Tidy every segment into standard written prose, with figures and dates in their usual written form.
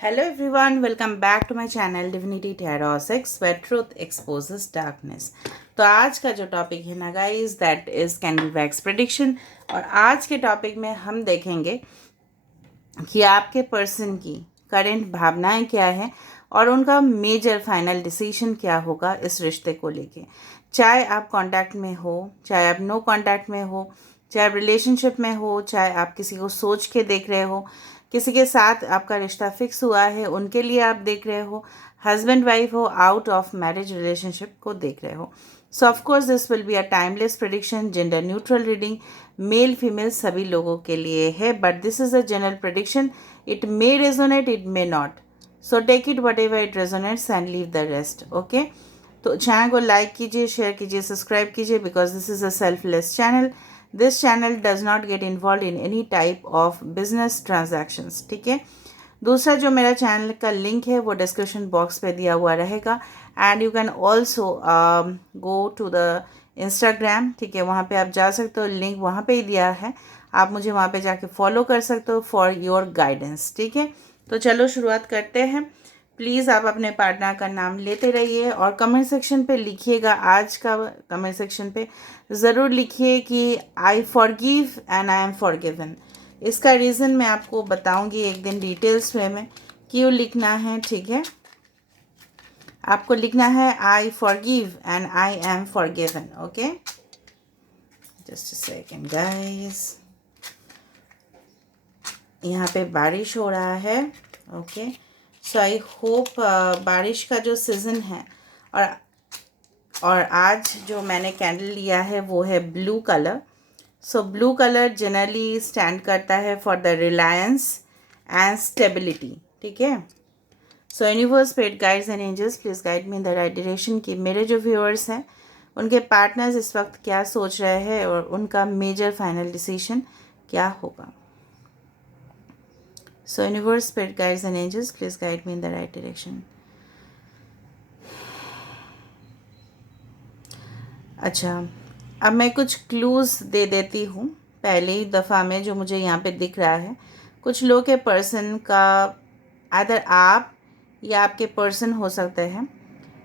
Hello everyone, welcome back to my channel Divinity Tarot 6 where truth exposes darkness। तो आज का जो topic है ना guys that is candle wax prediction. और आज के टॉपिक में हम देखेंगे कि आपके पर्सन की करेंट भावनाएं क्या है और उनका मेजर फाइनल डिसीजन क्या होगा इस रिश्ते को लेके। चाहे आप कांटेक्ट में हो, चाहे आप नो कांटेक्ट में हो, चाहे आप रिलेशनशिप में हो, चाहे आप किसी को सोच के देख रहे हो, किसी के साथ आपका रिश्ता फिक्स हुआ है उनके लिए आप देख रहे हो, हस्बैंड वाइफ हो, आउट ऑफ मैरिज रिलेशनशिप को देख रहे हो। So of course this will be a timeless prediction, gender neutral reading, male female सभी लोगों के लिए है, but this is a general prediction. It may resonate, it may not, so take it whatever it resonates and leave the rest. Okay, तो channel को like कीजिए, share कीजिए, subscribe कीजिए, because this is a selfless channel. This channel does not get involve in any type of business transactions. ठीक है, दूसरा जो मेरा चैनल का लिंक है वो डिस्क्रिप्शन बॉक्स पे दिया हुआ रहेगा, and you can also go to the Instagram. ठीक है, वहाँ पे आप जा सकते हो, लिंक वहाँ पे ही दिया है, आप मुझे वहाँ पे जाके फॉलो कर सकते हो फॉर योर गाइडेंस। ठीक है, तो चलो शुरुआत करते हैं। प्लीज़ आप अपने पार्टनर का नाम लेते रहिए और कमेंट सेक्शन पे लिखिएगा। आज का कमेंट सेक्शन पे ज़रूर लिखिए कि I forgive and I am forgiven. इसका रीज़न मैं आपको बताऊंगी एक दिन डिटेल्स वे में क्यों लिखना है। ठीक है, आपको लिखना है I forgive and I am forgiven. Okay, just a second guys, यहाँ पे बारिश हो रहा है। ओके, सो आई होप बारिश का जो सीज़न है, और आज जो मैंने कैंडल लिया है वो है blue colour. So blue colour generally stand करता है for the reliance and stability. ठीक है, so universe, spirit guides and angels please guide me in the right direction कि मेरे जो व्यूअर्स हैं उनके पार्टनर्स इस वक्त क्या सोच रहे हैं और उनका मेजर फाइनल डिसीजन क्या होगा। So universe, spirit guides and angels please guide me in the right direction. अच्छा, अब मैं कुछ क्लूज़ दे देती हूँ पहले ही दफ़ा में जो मुझे यहाँ पे दिख रहा है। कुछ लोग के पर्सन का अदर आप या आपके पर्सन हो सकते हैं,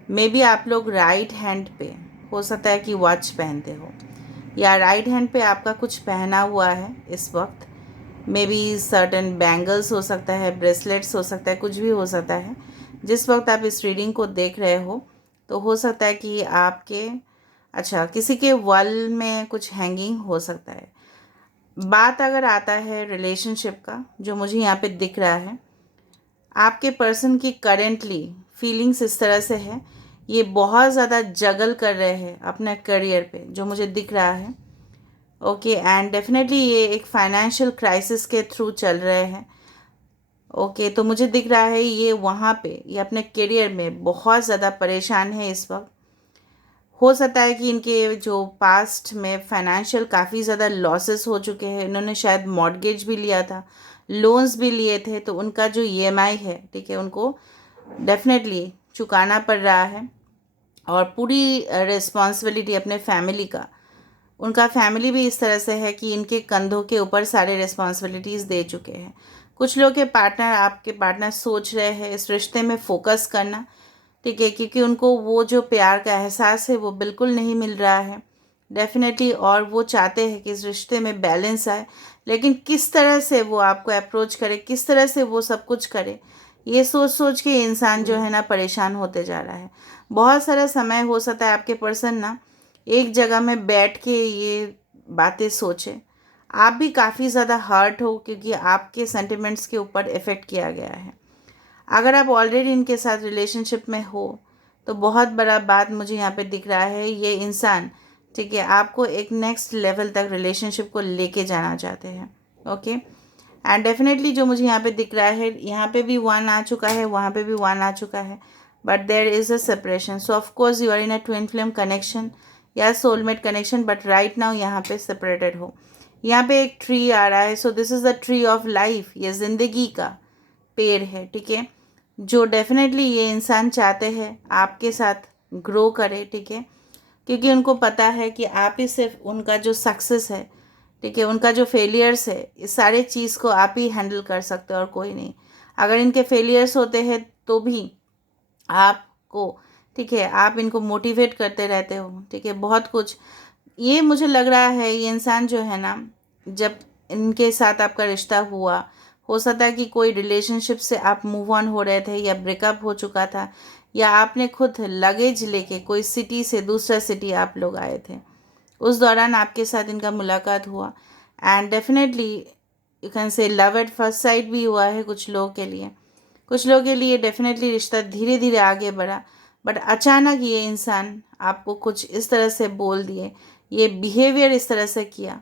मे बी आप लोग राइट हैंड पे हो सकता है कि वॉच पहनते हो, या राइट हैंड पे आपका कुछ पहना हुआ है इस वक्त। मे बी सर्टन बैंगल्स हो सकता है, ब्रेसलेट्स हो सकता है, कुछ भी हो सकता है। जिस वक्त आप इस रीडिंग को देख रहे हो तो हो सकता है कि आपके अच्छा किसी के वॉल में कुछ हैंगिंग हो सकता है। बात अगर आता है रिलेशनशिप का, जो मुझे यहाँ पे दिख रहा है, आपके पर्सन की करेंटली फीलिंग्स इस तरह से है, ये बहुत ज़्यादा जगल कर रहे हैं अपने करियर पे, जो मुझे दिख रहा है। ओके, एंड डेफिनेटली ये एक फाइनेंशियल क्राइसिस के थ्रू चल रहे हैं। ओके, तो मुझे दिख रहा है ये वहाँ पे ये अपने करियर में बहुत ज़्यादा परेशान है इस वक्त। हो सकता है कि इनके जो पास्ट में फाइनेंशियल काफ़ी ज़्यादा लॉसेस हो चुके हैं, इन्होंने शायद मॉर्गेज भी लिया था, लोन्स भी लिए थे, तो उनका जो ईएमआई है, ठीक है, उनको डेफिनेटली चुकाना पड़ रहा है। और पूरी रिस्पॉन्सिबिलिटी अपने फैमिली का, उनका फैमिली भी इस तरह से है कि इनके कंधों के ऊपर सारे रिस्पॉन्सिबिलिटीज़ दे चुके हैं। कुछ लोग के पार्टनर, आपके पार्टनर सोच रहे हैं इस रिश्ते में फोकस करना। ठीक है, क्योंकि उनको वो जो प्यार का एहसास है वो बिल्कुल नहीं मिल रहा है डेफिनेटली, और वो चाहते हैं कि इस रिश्ते में बैलेंस आए, लेकिन किस तरह से वो आपको अप्रोच करे, किस तरह से वो सब कुछ करे, ये सोच सोच के इंसान जो है ना परेशान होते जा रहा है। बहुत सारा समय हो सकता है आपके पर्सन ना एक जगह में बैठ के ये बातें सोचे। आप भी काफ़ी ज़्यादा हर्ट हो क्योंकि आपके सेंटिमेंट्स के ऊपर इफ़ेक्ट किया गया है। अगर आप ऑलरेडी इनके साथ रिलेशनशिप में हो तो बहुत बड़ा बात मुझे यहाँ पे दिख रहा है, ये इंसान, ठीक है, आपको एक नेक्स्ट लेवल तक रिलेशनशिप को लेके जाना चाहते हैं। ओके, एंड डेफिनेटली जो मुझे यहाँ पे दिख रहा है, यहाँ पे भी वन आ चुका है, वहाँ पे भी वन आ चुका है, but there is a separation. So of course you are in a twin flame connection या soulmate connection, but right now यहाँ पे सेपरेटेड हो। यहाँ पे एक ट्री आ रहा है, so this is the tree of life, ये ज़िंदगी का पेड़ है। ठीक है, जो डेफिनेटली ये इंसान चाहते हैं आपके साथ ग्रो करे। ठीक है, क्योंकि उनको पता है कि आप ही सिर्फ उनका जो सक्सेस है, ठीक है, उनका जो फेलियर्स है, इस सारे चीज़ को आप ही हैंडल कर सकते हो और कोई नहीं। अगर इनके फेलियर्स होते हैं तो भी आपको, ठीक है, आप इनको मोटिवेट करते रहते हो, ठीक है, बहुत कुछ। ये मुझे लग रहा है ये इंसान जो है ना, जब इनके साथ आपका रिश्ता हुआ, हो सकता है कि कोई रिलेशनशिप से आप मूव ऑन हो रहे थे या ब्रेकअप हो चुका था, या आपने खुद लगेज लेके कोई सिटी से दूसरा सिटी आप लोग आए थे, उस दौरान आपके साथ इनका मुलाकात हुआ। And definitely you can say love at first sight भी हुआ है कुछ लोगों के लिए। कुछ लोगों के लिए डेफिनेटली रिश्ता धीरे धीरे आगे बढ़ा, बट अचानक ये इंसान आपको कुछ इस तरह से बोल दिए, ये बिहेवियर इस तरह से किया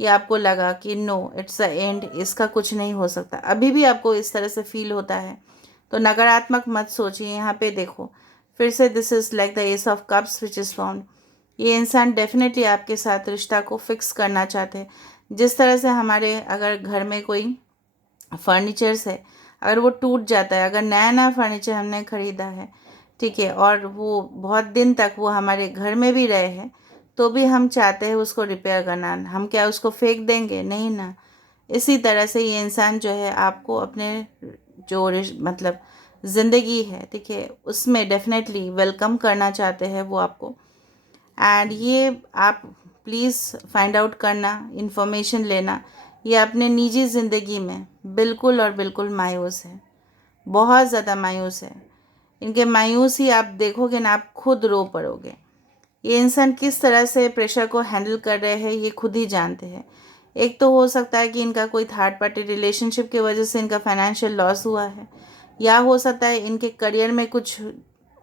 कि आपको लगा कि नो, इट्स द एंड, इसका कुछ नहीं हो सकता। अभी भी आपको इस तरह से फील होता है तो नकारात्मक मत सोचिए। यहाँ पे देखो फिर से, this is like the S of cups which is found. ये इंसान डेफिनेटली आपके साथ रिश्ता को फिक्स करना चाहते हैं। जिस तरह से हमारे अगर घर में कोई फर्नीचर्स है, अगर वो टूट जाता है, अगर नया नया फर्नीचर हमने ख़रीदा है, ठीक है, और वो बहुत दिन तक वो हमारे घर में भी रहे हैं, तो भी हम चाहते हैं उसको रिपेयर करना। हम क्या उसको फेंक देंगे? नहीं ना। इसी तरह से ये इंसान जो है आपको अपने जो मतलब ज़िंदगी है, ठीक है, उसमें डेफिनेटली वेलकम करना चाहते हैं वो आपको। एंड ये आप प्लीज़ फाइंड आउट करना, इन्फॉर्मेशन लेना, ये अपने निजी ज़िंदगी में बिल्कुल और बिल्कुल मायूस है, बहुत ज़्यादा मायूस है। इनके मायूस ही आप देखोगे ना, आप खुद रो पड़ोगे। ये इंसान किस तरह से प्रेशर को हैंडल कर रहे हैं ये खुद ही जानते हैं। एक तो हो सकता है कि इनका कोई थर्ड पार्टी रिलेशनशिप की वजह से इनका फाइनेंशियल लॉस हुआ है, या हो सकता है इनके करियर में कुछ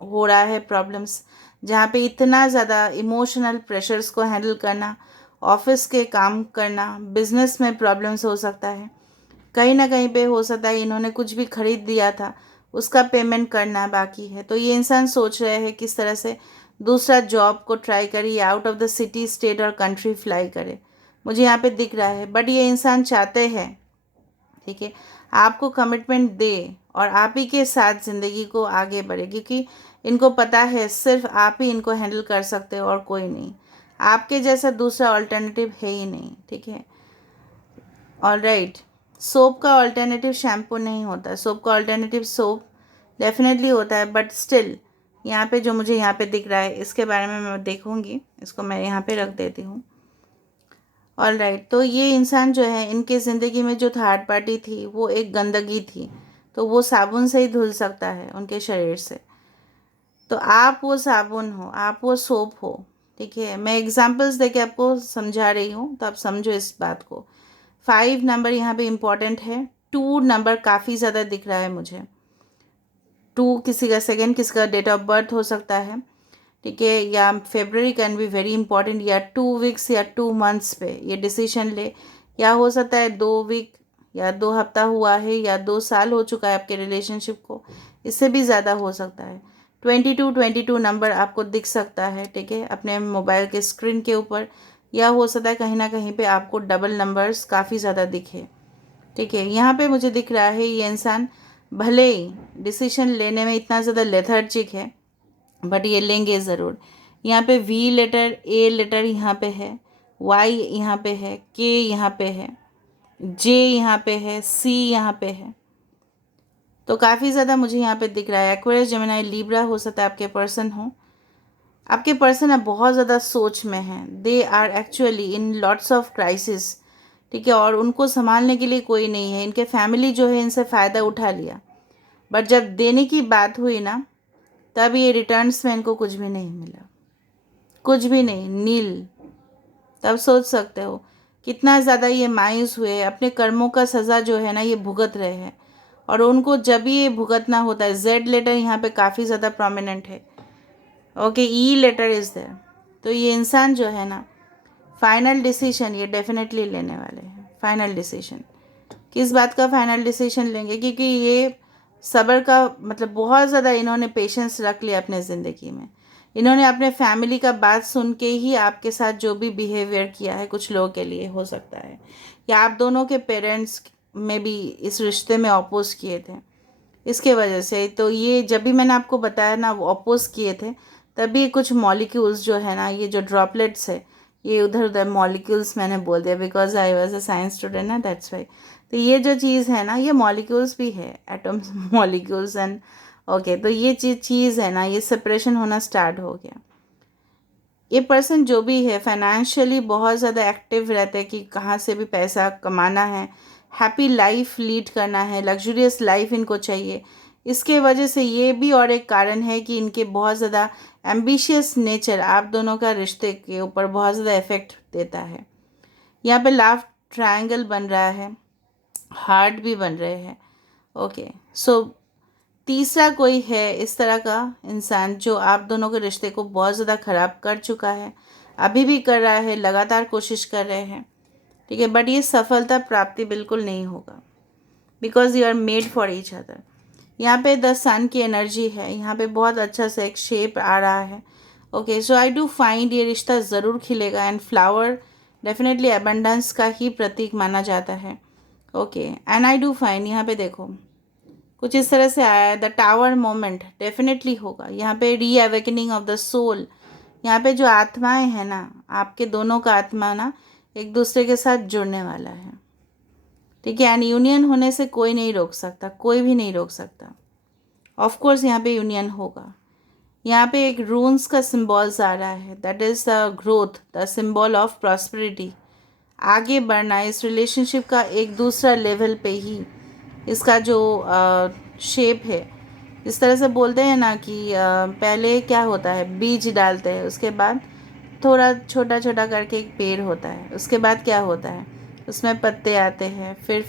हो रहा है प्रॉब्लम्स, जहाँ पे इतना ज़्यादा इमोशनल प्रेशर्स को हैंडल करना, ऑफिस के काम करना, बिजनेस में प्रॉब्लम्स हो सकता है। कहीं ना कहीं पे हो सकता है इन्होंने कुछ भी खरीद दिया था, उसका पेमेंट करना बाकी है। तो ये इंसान सोच रहे हैं किस तरह से दूसरा जॉब को ट्राई करे, या out of the city, state और कंट्री फ्लाई करे, मुझे यहाँ पे दिख रहा है। बट ये इंसान चाहते हैं, ठीक है, आपको कमिटमेंट दे और आप ही के साथ ज़िंदगी को आगे बढ़े, क्योंकि इनको पता है सिर्फ आप ही इनको हैंडल कर सकते हो और कोई नहीं। आपके जैसा दूसरा ऑल्टरनेटिव है ही नहीं, ठीक है। ऑलराइट, सोप का ऑल्टरनेटिव शैम्पू नहीं होता, सोप का ऑल्टरनेटिव सोप डेफिनेटली होता है, बट स्टिल यहाँ पे जो मुझे यहाँ पे दिख रहा है इसके बारे में मैं देखूँगी। इसको मैं यहाँ पे रख देती हूँ। ऑलराइट, तो ये इंसान जो है, इनके ज़िंदगी में जो थर्ड पार्टी थी वो एक गंदगी थी, तो वो साबुन से ही धुल सकता है उनके शरीर से। तो आप वो साबुन हो, आप वो सोप हो, ठीक है। मैं एग्जांपल्स देके आपको समझा रही हूँ तो आप समझो इस बात को। 5 नंबर यहाँ पे इम्पॉर्टेंट है। 2 नंबर काफ़ी ज़्यादा दिख रहा है मुझे। 2 किसी का सेकेंड, किसी का डेट ऑफ बर्थ हो सकता है, ठीक है, या February can be very important, या 2 वीक्स या 2 मंथ्स पे ये डिसीजन ले, या हो सकता है 2 वीक या 2 हफ्ता हुआ है, या 2 साल हो चुका है आपके रिलेशनशिप को, इससे भी ज़्यादा हो सकता है। 22 नंबर आपको दिख सकता है, ठीक है, अपने मोबाइल के स्क्रीन के ऊपर, या हो सकता है कहीं ना कहीं पे आपको डबल नंबर्स काफ़ी ज़्यादा दिखे, ठीक है। यहाँ पे मुझे दिख रहा है ये इंसान भले ही डिसीजन लेने में इतना ज़्यादा लेथर्जिक है, बट ये लेंगे ज़रूर। यहाँ पे वी लेटर, ए लेटर यहाँ पे है, वाई यहाँ पे है, के यहाँ पे है, जे यहाँ पे है, सी यहाँ पे है। तो काफ़ी ज़्यादा मुझे यहाँ पे दिख रहा है एक्वेरियस, जेमिनी, लिब्रा हो सकता है आपके पर्सन हो। आपके पर्सन अब बहुत ज़्यादा सोच में हैं, they are actually in lots of crisis, ठीक है, और उनको संभालने के लिए कोई नहीं है। इनके फैमिली जो है इनसे फ़ायदा उठा लिया, बट जब देने की बात हुई ना, तब ये रिटर्न्स में इनको कुछ भी नहीं मिला, कुछ भी नहीं, नील। तब सोच सकते हो कितना ज़्यादा ये मायूस हुए, अपने कर्मों का सज़ा जो है ना ये भुगत रहे हैं। और उनको जब ये भुगतना होता है, जेड लेटर यहाँ पे काफ़ी ज़्यादा प्रोमिनेंट है, okay, E letter is there. तो ये इंसान जो है ना, फाइनल डिसीजन ये डेफिनेटली लेने वाले हैं। फाइनल डिसीजन किस बात का फाइनल डिसीजन लेंगे? क्योंकि ये सब्र का मतलब बहुत ज़्यादा इन्होंने पेशेंस रख लिया अपने ज़िंदगी में। इन्होंने अपने फैमिली का बात सुन के ही आपके साथ जो भी बिहेवियर किया है, कुछ लोगों के लिए हो सकता है, या आप दोनों के पेरेंट्स में भी इस रिश्ते में अपोज किए थे, इसके वजह से। तो ये जब भी मैंने आपको बताया ना वो अपोज किए थे, तभी कुछ मॉलिक्यूल्स जो है ना, ये जो ड्रॉपलेट्स है, ये उधर उधर मॉलिक्यूल्स मैंने बोल दिया, because I was a science student ना, दैट्स वाई। तो ये जो चीज़ है ना, ये मॉलिक्यूल्स भी है, एटम्स मॉलिक्यूल्स एंड ओके, तो ये चीज़ है ना, ये सेपरेशन होना स्टार्ट हो गया। ये पर्सन जो भी है फाइनेंशियली बहुत ज़्यादा एक्टिव रहते हैं कि कहाँ से भी पैसा कमाना है, हैप्पी लाइफ लीड करना है, लग्जूरियस लाइफ इनको चाहिए। इसके वजह से ये भी और एक कारण है कि इनके बहुत ज़्यादा एम्बिशियस नेचर आप दोनों का रिश्ते के ऊपर बहुत ज़्यादा इफ़ेक्ट देता है। यहाँ पे लव ट्रायंगल बन रहा है, हार्ट भी बन रहे हैं। ओके, सो तीसरा कोई है इस तरह का इंसान जो आप दोनों के रिश्ते को बहुत ज़्यादा ख़राब कर चुका है, अभी भी कर रहा है, लगातार कोशिश कर रहे हैं, ठीक है, बट ये सफलता प्राप्ति बिल्कुल नहीं होगा, because you are made for each other. यहाँ पे द सन की एनर्जी है, यहाँ पे बहुत अच्छा सा एक शेप आ रहा है। Okay, so I do find ये रिश्ता ज़रूर खिलेगा एंड फ्लावर डेफिनेटली एबंडेंस का ही प्रतीक माना जाता है। Okay, and I do find, यहाँ पे देखो कुछ इस तरह से आया है, द टावर मोमेंट डेफिनेटली होगा। यहाँ पे री अवेकनिंग ऑफ द सोल, यहाँ पे जो आत्माएं हैं ना, आपके दोनों का आत्मा ना एक दूसरे के साथ जुड़ने वाला है, ठीक है, एंड यूनियन होने से कोई नहीं रोक सकता, कोई भी नहीं रोक सकता। ऑफ कोर्स यहाँ पे यूनियन होगा। यहाँ पे एक रून्स का सिम्बॉल्स आ रहा है, that is the growth, the symbol of prosperity, आगे बढ़ना। इस रिलेशनशिप का एक दूसरा लेवल पे ही इसका जो शेप है, इस तरह से बोलते हैं ना कि पहले क्या होता है, बीज डालते हैं, उसके बाद थोड़ा छोटा छोटा करके एक पेड़ होता है, उसके बाद क्या होता है, उसमें पत्ते आते हैं, फिर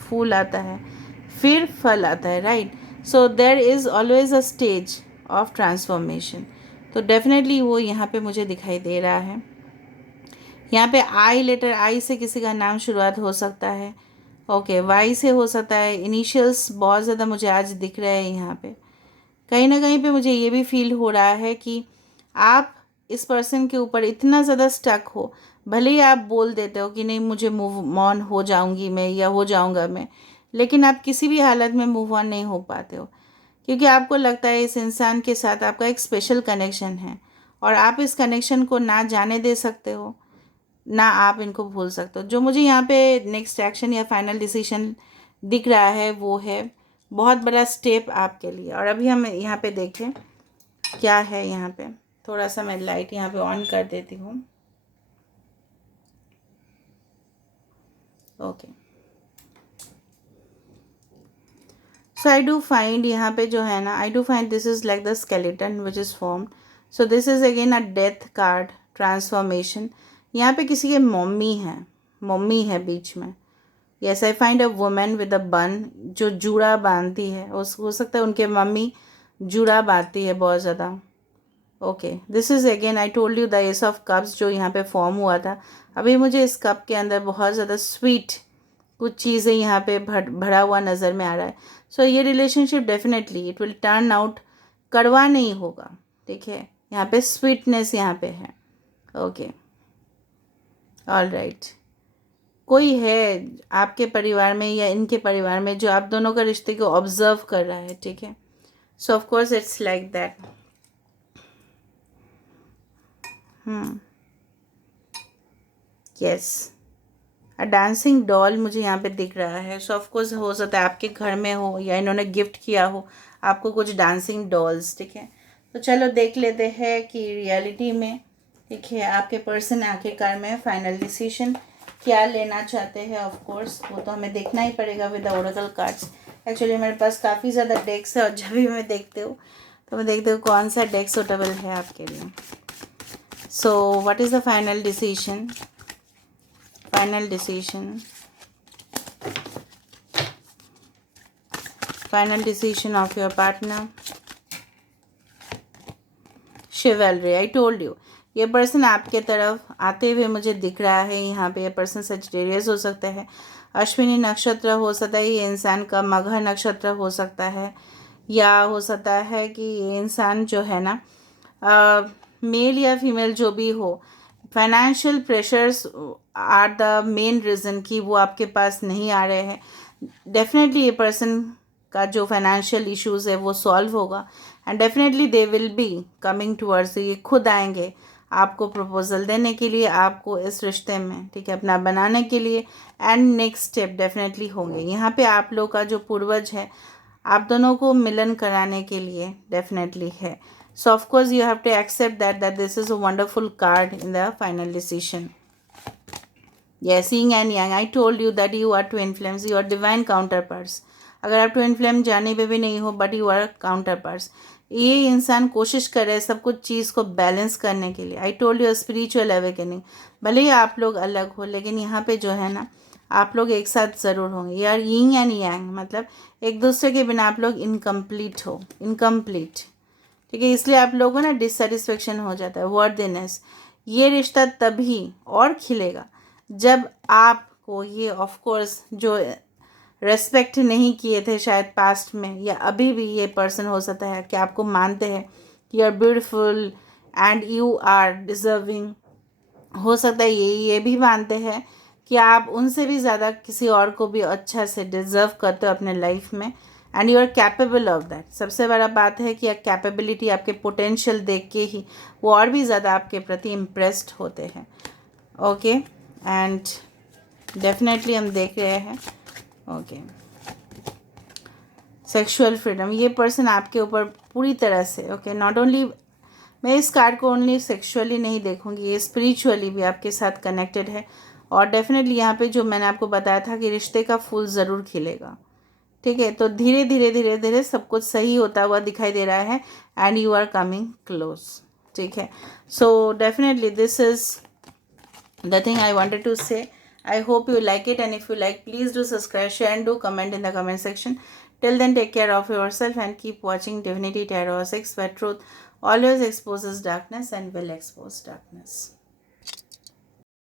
फूल आता है, फिर फल आता है, right. So there is always a stage of transformation. तो डेफिनेटली वो यहाँ पे मुझे दिखाई दे रहा है। यहाँ पे आई, लेटर आई से किसी का नाम शुरुआत हो सकता है, ओके, वाई से हो सकता है। इनिशियल्स बहुत ज़्यादा मुझे आज दिख रहे हैं यहाँ पे। कहीं ना कहीं पे मुझे ये भी फील हो रहा है कि आप इस पर्सन के ऊपर इतना ज़्यादा स्टक हो, भले ही आप बोल देते हो कि नहीं मुझे मूव ऑन हो जाऊंगी मैं या हो जाऊंगा मैं, लेकिन आप किसी भी हालत में मूव ऑन नहीं हो पाते हो, क्योंकि आपको लगता है इस इंसान के साथ आपका एक स्पेशल कनेक्शन है और आप इस कनेक्शन को ना जाने दे सकते हो, ना आप इनको भूल सकते हो। जो मुझे यहाँ पे नेक्स्ट एक्शन या फाइनल डिसीजन दिख रहा है वो है बहुत बड़ा स्टेप आपके लिए। और अभी हम यहाँ पे देखें क्या है यहाँ पे, थोड़ा सा मैं लाइट यहाँ पे ऑन कर देती हूँ। Okay, so I do find, यहाँ पे जो है ना, I do find this is like the skeleton which is formed. So this is again a death card, transformation. यहाँ पे किसी के मम्मी है बीच में। Yes, I find a women with a बन, जो जूड़ा बांधती है, हो सकता है उनके मम्मी जूड़ा बांधती है बहुत ज़्यादा। Okay, this is again I told you the S of cups जो यहाँ पे फॉर्म हुआ था। अभी मुझे इस कप के अंदर बहुत ज़्यादा स्वीट कुछ चीज़ें यहाँ पे भरा हुआ नज़र में आ रहा है। सो ये relationship definitely it will turn out, कड़वा नहीं होगा, ठीक है, यहाँ पे स्वीटनेस यहाँ पे है। ओके, ऑल राइट, कोई है आपके परिवार में या इनके परिवार में जो आप दोनों का रिश्ते को ऑब्जर्व कर रहा है, ठीक है। So of course it's like that. Yes, a dancing doll मुझे यहाँ पे दिख रहा है। सो ऑफ कोर्स हो सकता है आपके घर में हो या इन्होंने गिफ्ट किया हो आपको कुछ डांसिंग डॉल्स, ठीक है। तो चलो देख लेते हैं कि रियलिटी में, ठीक है, आपके पर्सन आखिरकार में फाइनल डिसीजन क्या लेना चाहते हैं। ऑफ कोर्स वो तो हमें देखना ही पड़ेगा with the Oracle cards. Actually मेरे पास काफ़ी ज़्यादा डेक्स है और जब भी मैं देखती हूँ तो मैं देखती हूँ कौन सा डेक सूटेबल है आपके लिए। So what is the final decision, final decision, final decision of your partner. शिवलरी, I told you, ये पर्सन आपके तरफ आते हुए मुझे दिख रहा है। यहाँ पे ये पर्सन सजिटेरियस हो सकता है, अश्विनी नक्षत्र हो सकता है, ये इंसान का मघा नक्षत्र हो सकता है, या हो सकता है कि ये इंसान जो है ना मेल या फीमेल जो भी हो, financial pressures are the main reason कि वो आपके पास नहीं आ रहे हैं। डेफिनेटली ये पर्सन का जो फाइनेंशियल इश्यूज़ है वो सॉल्व होगा and definitely they will be coming towards, ये खुद आएंगे आपको प्रपोजल देने के लिए, आपको इस रिश्ते में, ठीक है, अपना बनाने के लिए, एंड नेक्स्ट स्टेप डेफिनेटली होंगे। यहाँ पे आप लोग का जो पूर्वज है आप दोनों को मिलन कराने के लिए डेफिनेटली है। So of course you have to accept that this is a wonderful card in the final decision. Yes, yin and yang. I told you that you are twin flames. You are divine counterparts. अगर आप twin flame जाने पे भी नहीं हो, but you are counterparts. ये इंसान कोशिश कर रहे हैं सब कुछ चीज़ को बैलेंस करने के लिए। I told you spiritual awakening. भले ही आप लोग अलग हो, लेकिन यहाँ पे जो है ना, आप लोग एक साथ ज़रूर होंगे। यार यिंग एंड यांग मतलब एक दूसरे के बिना आप लोग इनकम्प्लीट हो, इनकम्प्लीट, ठीक है। इसलिए आप लोगों को ना डिससेटिस्फेक्शन हो जाता है, वर्दीनेस। ये रिश्ता तभी और खिलेगा जब आपको ये ऑफ कोर्स जो रेस्पेक्ट नहीं किए थे शायद पास्ट में, या अभी भी ये पर्सन हो सकता है कि आपको मानते हैं कि you are beautiful and you are deserving. हो सकता है ये भी मानते हैं कि आप उनसे भी ज़्यादा किसी और को भी अच्छा से डिज़र्व करते हो अपने लाइफ में, and you are capable of that. सबसे बड़ा बात है कि कैपेबिलिटी, आपके पोटेंशियल देख के ही वो और भी ज़्यादा आपके प्रति इम्प्रेस्ड होते हैं। ओके, एंड डेफिनेटली हम देख रहे हैं ओके सेक्सुअल फ्रीडम। ये पर्सन आपके ऊपर पूरी तरह से ओके नॉट ओनली, मैं इस कार्ड को ओनली सेक्सुअली नहीं देखूंगी, ये स्पिरिचुअली भी आपके साथ कनेक्टेड है। और डेफिनेटली यहाँ पे जो मैंने आपको बताया था कि रिश्ते का फूल ज़रूर खिलेगा, ठीक है। तो धीरे धीरे धीरे धीरे सब कुछ सही होता हुआ दिखाई दे रहा है, and you are coming close, ठीक है। So definitely this is the thing I wanted to say. I hope you like it, and if you like, please do subscribe, share, and do comment in the comment section. Till then, take care of yourself and keep watching Divinity Tarot 6, where truth always exposes darkness and will expose darkness.